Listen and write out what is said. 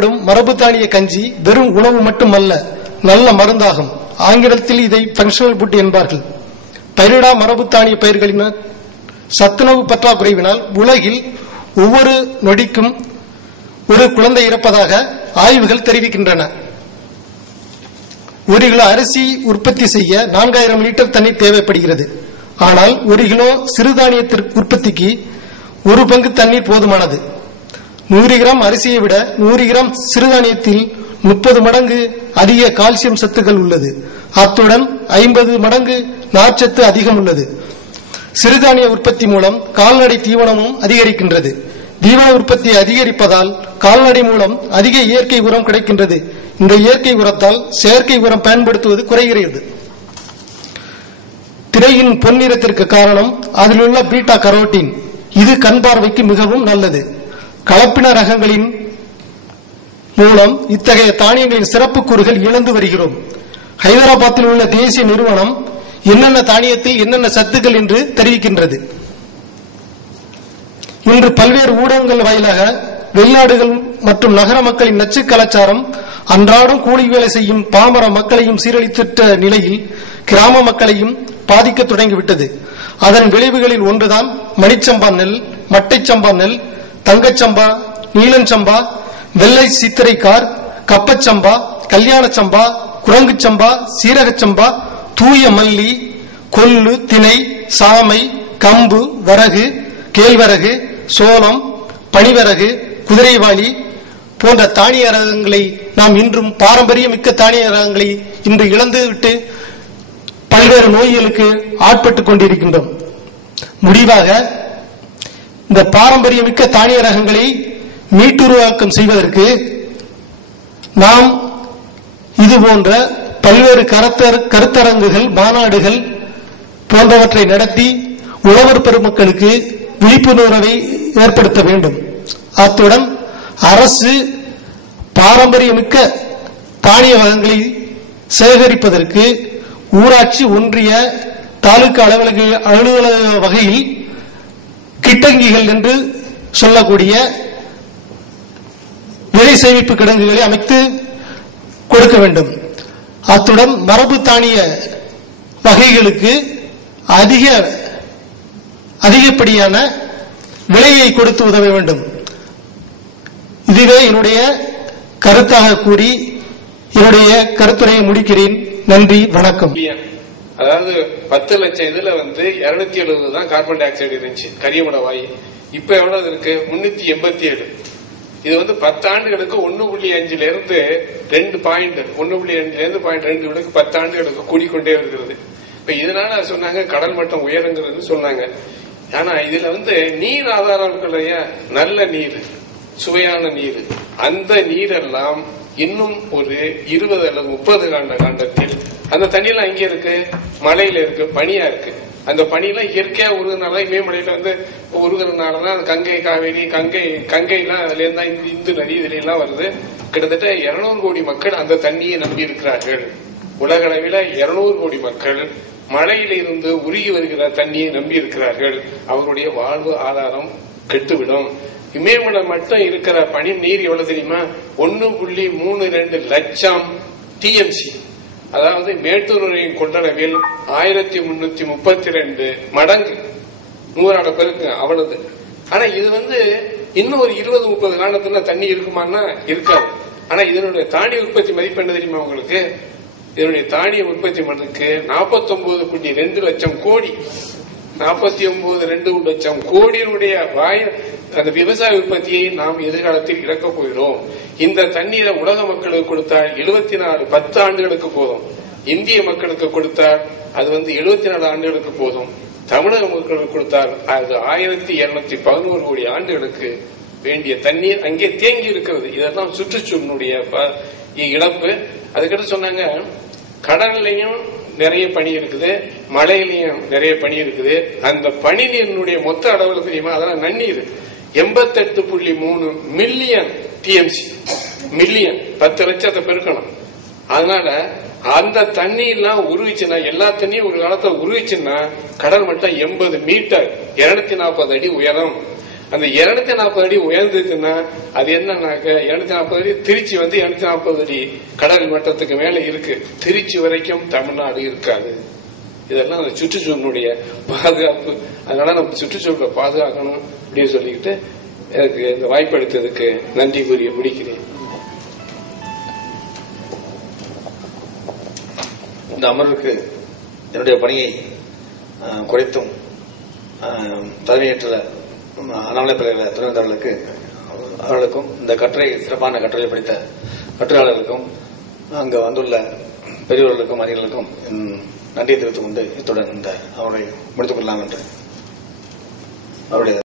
தயாரிக்கப்படும் மரபு தானிய கஞ்சி வெறும் உணவு மட்டுமல்ல, நல்ல மருந்தாகும். ஆங்கிலத்தில் இதை ஃபங்க்ஷனல் ஃபுட் என்பார்கள். பயிரிடா மரபு தானிய பயிர்களின் சத்துணவு பற்றாக்குறைவினால் உலகில் ஒவ்வொரு நொடிக்கும் ஒரு குழந்தை இறப்பதாக ஆய்வுகள் தெரிவிக்கின்றன. 1 கிலோ அரிசி உற்பத்தி செய்ய 4000 லிட்டர் தண்ணீர் தேவைப்படுகிறது. ஆனால் 1 கிலோ சிறுதானியத்திற்கு உற்பத்திக்கு 1 பங்கு தண்ணீர் போதுமானது. 100 கிராம் அரிசியை விட 100 கிராம் சிறுதானியத்தில் 30 மடங்கு அதிக கால்சியம் சத்துக்கள் உள்ளது. அத்துடன் 50 மடங்கு நார்ச்சத்து அதிகம் உள்ளது. சிறுதானிய உற்பத்தி மூலம் கால்நடை தீவனமும் அதிகரிக்கின்றது. தீவன உற்பத்தி அதிகரிப்பதால் கால்நடை மூலம் அதிக இயற்கை உரம் கிடைக்கின்றது. இந்த இயற்கை உரத்தால் செயற்கை உரம் பயன்படுத்துவது குறைகிறது. திரையின் பொன்னிறத்திற்கு காரணம் அதில் உள்ள பீட்டா கரோட்டின். இது கண் பார்வைக்கு மிகவும் நல்லது. கலப்பின ரகங்களின் மூலம் இத்தகைய தானியங்களின் சிறப்பு கூறுகள் இழந்து வருகிறோம். ஹைதராபாத்தில் உள்ள தேசிய நிறுவனம் என்னென்ன தானியத்தில் என்னென்ன சத்துக்கள் என்று தெரிவிக்கின்றது. இன்று பல்வேறு ஊடகங்கள் வாயிலாக வெளிநாடுகள் மற்றும் நகர மக்களின் நச்சு கலாச்சாரம் அன்றாடம் கூலி வேலை செய்யும் பாமர மக்களையும் சீரழித்திட்ட நிலையில் கிராம மக்களையும் பாதிக்க தொடங்கிவிட்டது. அதன் விளைவுகளில் ஒன்றுதான் மணிச்சம்பா நெல், மட்டைச்சம்பா நெல், தங்கச்சம்பா, நீலஞ்சம்பா, வெள்ளை சித்திரைக்கார், கப்பச்சம்பா, கல்யாணச்சம்பா, குரங்குச்சம்பா, சீரகச்சம்பா, தூய மல்லி, கொள்ளு, திணை, சாமை, கம்பு, வரகு, கேழ்வரகு, சோளம், பனிவரகு, குதிரைவாளி போன்ற தானிய ரகங்களை நாம் இன்றும் பாரம்பரிய மிக்க தானிய ரகங்களை இன்று இழந்துவிட்டு பல்வேறு நோய்களுக்கு ஆட்பட்டுக் கொண்டிருக்கின்றோம். முடிவாக இந்த பாரம்பரிய மிக்க தானிய ரகங்களை மீட்டுருவாக்கம் செய்வதற்கு நாம் இதுபோன்ற பல்வேறு கருத்தரங்குகள், மாநாடுகள் போன்றவற்றை நடத்தி உழவர் பெருமக்களுக்கு விழிப்புணர்வை ஏற்படுத்த வேண்டும். அத்துடன் அரசு பாரம்பரியமிக்க தானிய வகைகளை சேகரிப்பதற்கு ஊராட்சி, ஒன்றிய, தாலுகா அலுவலக வகையில் கிட்டங்கிகள் என்று சொல்லக்கூடிய விலை சேமிப்பு கிடங்குகளை அமைத்து கொடுக்க வேண்டும். அத்துடன் மரபு தானிய வகைகளுக்கு அதிகப்படியான விலையை கொடுத்து உதவ வேண்டும். இதுவே என்னுடைய கருத்தாக கூறி என்னுடைய கருத்துரையை முடிக்கிறேன். நன்றி, வணக்கம். அதாவது 10 லட்சம் இதுல 270 தான் கார்பன் டை ஆக்சைடு இருந்துச்சு, கரியமட வாயு. இப்ப எவ்வளவு இருக்கு? 387. இது 10 ஆண்டுகளுக்கு 1.5 இருந்து 2.2 10 ஆண்டுகளுக்கு கூடிக்கொண்டே வருகிறது. இப்ப இதனால சொன்னாங்க கடல் மட்டம் உயருங்கிறது சொன்னாங்க. ஆனா இதுல நீர் ஆதாரம் இல்லையா, நல்ல நீர், சுவையான நீர், அந்த நீரெல்லாம் இன்னும் ஒரு 20 அல்லது 30 காண்டத்தில் அந்த தண்ணியெல்லாம் இங்க இருக்கு, மலையில இருக்கு, பனியா இருக்கு. அந்த பனியெல்லாம் இயற்கையா உருகுனால, இமயமலையில உருகுறதுனாலதான் கங்கை, காவேரி, கங்கைலாம் அதுல இருந்தா இந்து நதி இதுல எல்லாம் வருது. கிட்டத்தட்ட 200 கோடி மக்கள் அந்த தண்ணியை நம்பி இருக்கிறார்கள். உலக அளவில் 200 கோடி மக்கள் மழையில இருந்து உருகி வருகிற தண்ணியை நம்பி இருக்கிறார்கள். அவருடைய வாழ்வு ஆதாரம் கெட்டுவிடும். இமயமலை மட்டும் இருக்கிற பனி நீர் எவ்வளவு தெரியுமா? 1.32 லட்சம் டிஎம்சி. அதாவது மேட்டூர் அணையின் கொள்ளளவில் 1332 மடங்கு, 100 பேருக்கு அவ்வளவு. ஆனா இது இன்னும் ஒரு 20-30 காலத்துல தண்ணி இருக்குமான்னா இருக்காது. ஆனா இதனுடைய தானிய உற்பத்தி மதிப்பு என்ன தெரியுமா உங்களுக்கு? இதனுடைய தானிய உற்பத்தி மண்ணுக்கு 49.2 லட்சம் கோடி, 49.2 லட்சம் கோடியினுடைய அந்த விவசாய உற்பத்தியை நாம் எதிர்காலத்தில் இழக்க போகிறோம். இந்த தண்ணீரை உலக மக்களுக்கு கொடுத்தால் 74 10 ஆண்டுகளுக்கு போதும். இந்திய மக்களுக்கு கொடுத்தால் அது 74 ஆண்டுகளுக்கு போதும். தமிழக மக்களுக்கு கொடுத்தால் அது 1211 கோடி ஆண்டுகளுக்கு வேண்டிய தண்ணீர் அங்கே தேங்கி இருக்கிறது. இதெல்லாம் சுற்றுச்சூழலுடைய இழப்பு. அதுக்கடுத்து சொன்னாங்க, கடல்லையும் நிறைய பனி இருக்குது, மழையிலையும் நிறைய பனி இருக்குது. அந்த பனி நீரினுடைய மொத்த அளவில் தெரியுமா? அதெல்லாம் நன்னீர் 88.3 மில்லியன் டிஎம்சி. மில்லியன் 10 லட்சத்தை பெருக்கணும். அதனால அந்த தண்ணி எல்லாம் உருவிச்சுன்னா, எல்லா தண்ணியும் ஒரு காலத்துல உருவிச்சுன்னா கடல் மட்டம் 80 மீட்டர் 240 அடி உயரம். அந்த 240 அடி உயர்ந்ததுன்னா அது என்னன்னாக்க 240 அடி திருச்சி வந்து 240 அடி கடல் மட்டத்துக்கு மேல இருக்கு. திருச்சி வரைக்கும் தமிழ்நாடு இருக்காது. இதெல்லாம் அந்த சுற்றுச்சூழலுடைய பாதுகாப்பு. அதனால நம்ம சுற்றுச்சூழலை பாதுகாக்கணும் அப்படின்னு சொல்லிக்கிட்டு எனக்கு இந்த வாய்ப்பு அளித்ததுக்கு நன்றி கூறி முடிக்கிறேன். இந்த அமர்வுக்கு என்னுடைய பணியை குறைத்தும் தலைமையேற்ற அண்ணாமலை பல்கலை துணைவேந்தர்களுக்கு அவர்களுக்கும் இந்த சிறப்பான கட்டுரையை படித்த கட்டுரையாளர்களுக்கும் அங்கு வந்துள்ள பெரியவர்களுக்கும் அறிஞர்களுக்கும் நன்றியை தெரிவித்துக் கொண்டு இத்துடன் இந்த அவரை முடித்துக் கொள்ளலாம் என்று அவருடைய